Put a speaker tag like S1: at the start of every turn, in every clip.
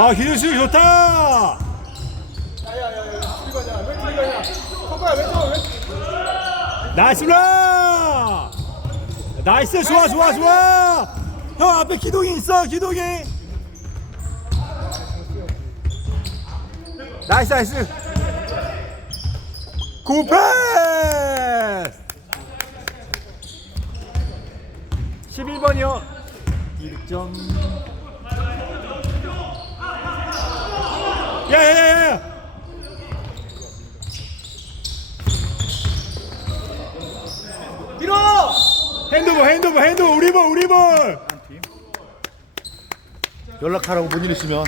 S1: 아 기준수 좋다. 나이스 블락. 나이스 좋아 좋아 좋아. 형 앞에 기동이 있어 기동이. 나이스 나이스. 굿패스. 11번이요. 1점. 야야야야.
S2: 밀어!
S1: 핸드볼 핸드볼 핸드볼 우리 볼 우리 볼.
S3: 연락하라고 문의 있으면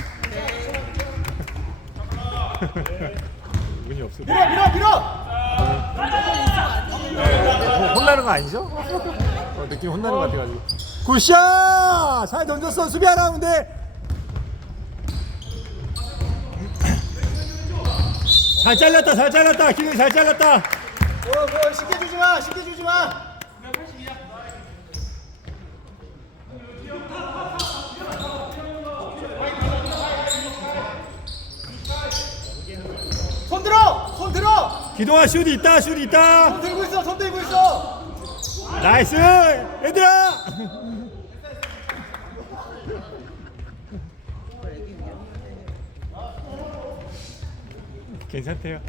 S1: 운이 없어.
S2: 밀어 밀어 밀어!
S1: 뭐, 혼나는 거 아니죠? 어, 느낌 혼나는 거 같아가지고. 굿샷! 잘 던졌어. 수비 하나 하면 돼. 잘 잘랐다, 잘 잘랐다. 기둥이 잘 잘랐다.
S2: 뭐, 뭐 쉽게 주지 마 쉽게 주지 마! 손 들어! 손 들어!
S1: 기동아 슛 있다, 슛 있다.
S2: 손 들고 있어 손 들고 있어!
S1: 나이스! 얘들아! 괜찮대요.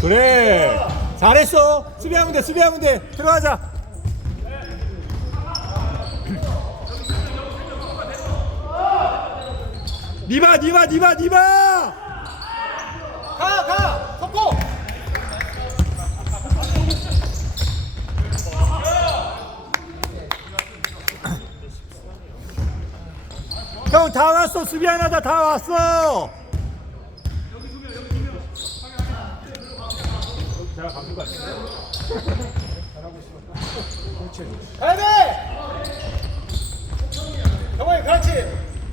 S1: 그래 잘했어. 수비하면 돼 수비하면 돼. 들어가자. 니바 니바 니바 니바
S2: 가! 가! 섞고!
S1: 형 다 왔어 수비 하나다 다 왔어
S2: 가야 돼! 정말 그렇지!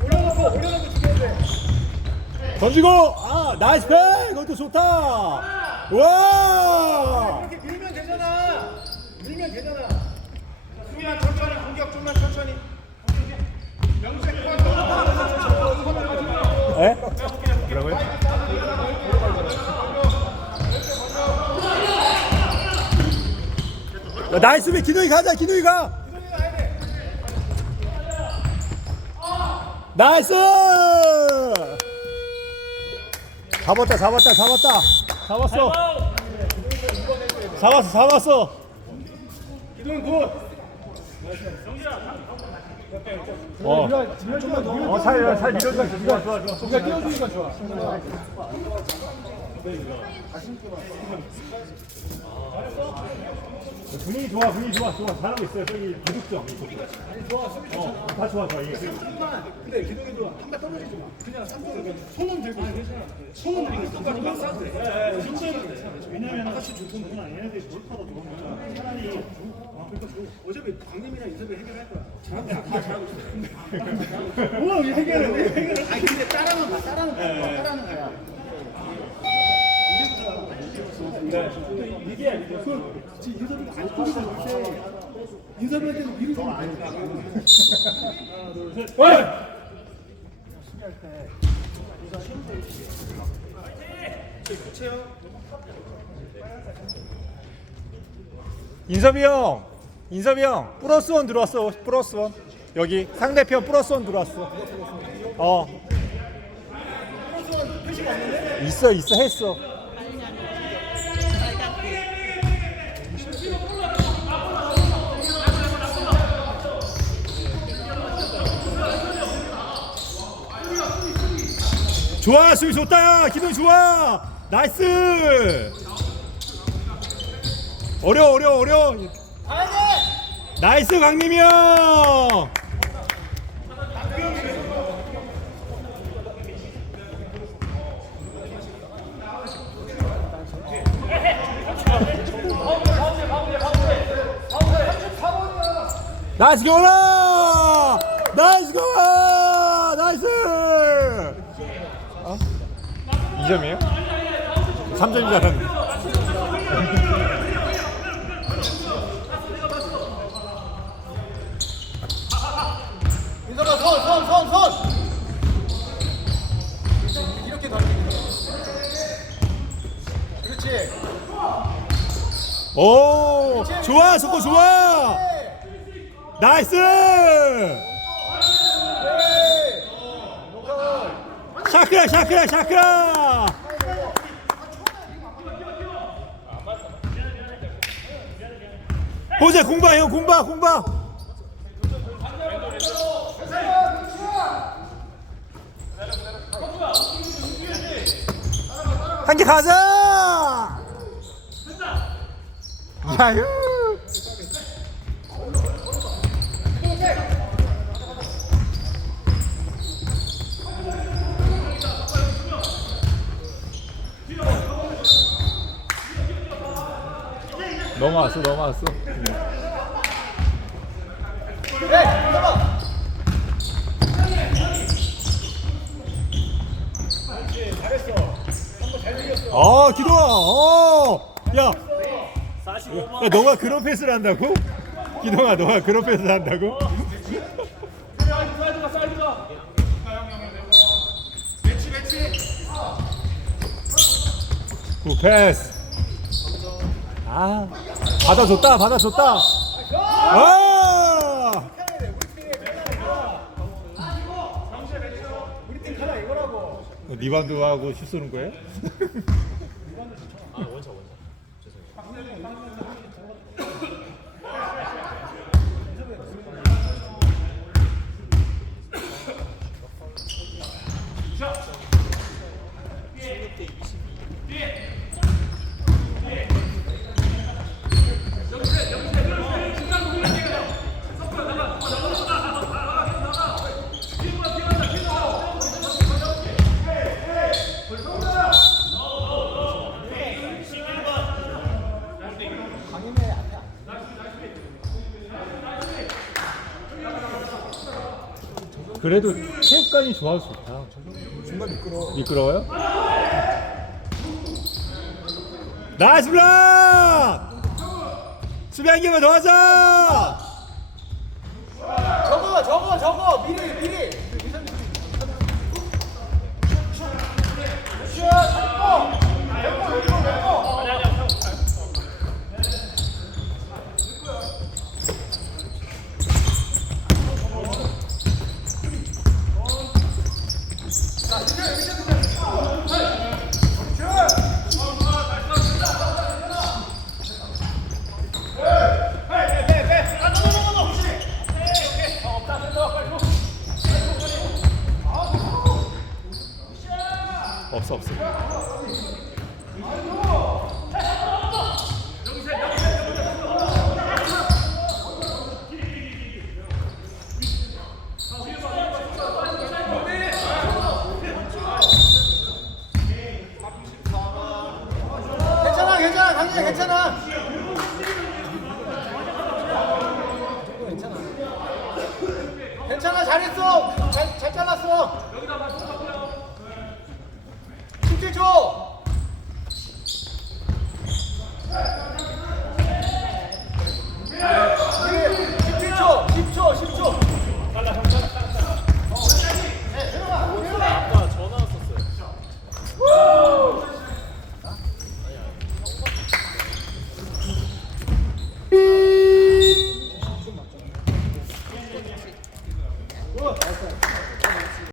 S2: 올려놓고 올려놓고 죽여야 돼!
S1: 던지고 아 나이스 팩 이것도 좋다 와
S2: 이렇게 밀면 되잖아! 밀면 되잖아! 좀만 천천히 공격 좀만 천천히
S1: 에? 뭐라고요? 야, 나이스 배 기둥이 가자 기둥이 가 나이스 잡았다 잡았다 잡았다 잡았어 잡았어 잡았어
S2: 이동 굿!
S1: 어, 어, 잘, 잘 밀어줘. 좋아, 좋아, 좋아.
S2: 우리가 띄워주니까 좋아
S1: 분위기 좋아, 분위기 좋아, 좋아. 잘하고 있어요. 저기 기득점. 어, 다 좋아, 좋아. 이게.
S2: 근데 기동이 좋아 한가 떨어지지 마 그냥 삼성을 손은 들고 손은 들고 똑같이 막 싸도 돼 왜냐면 아가씨 좋던구나 얘네들이 뭘 팔아 좋으면 차라리 아, 그러니까 뭐, 어차피 광림이랑 인섭이 해결할 거야. 다 잘하고 있어. 뭐 해결해 해결해. 아니 근데 따라만 봐 따라는 봐 따라는 거야. 이게 그 지금 인섭이가 안 끊기고 있는데 인섭이한테는 미리 좀 많이 나가
S1: 인섭이 형, 인섭이 형, 플러스 원 들어왔어. 플러스 원. 여기 상대편 플러스 원 들어왔어. 어. 있어, 있어, 했어. 좋아, 수비 좋다. 기동 좋아. 나이스. 어려워, 어려워, 어려워. 나이스 강림이 형! 나이스 고라! 나이스 고라! 나이스! 어? 2점이에요? 3점인 줄 알았는데.
S2: 민서가 손, 손, 손, 손. 이렇게 던지는 거. 그렇지.
S1: 오, 좋아, 속고 좋아. 나이스. 샤크라, 샤크라, 샤크라. 보자, 공봐, 형, 공봐, 공봐. 한 개 가자. 야유. 넘어왔어, 넘어왔어. 어, 기도아, 어, 야,
S4: 45만
S1: 야, 너가 그런 패스를 한다고? 기동아, 너가 그런 패스를 한다고? 굿 패스. 아, 받아줬다, 받아줬다. 와! 어, 리바운드 하고 슛 쏘는 거예요? 그래도 체육관이 좋아서 좋다.
S2: 중간 미끄러.
S1: 미끄러워요? 나이스 블락! 수비 한 개만 더 하자!
S2: 저거, 저거, 저거. 미리, 미리. 괜찮아 잘했어. 잘, 잘 잘랐어. 여기다 맞춰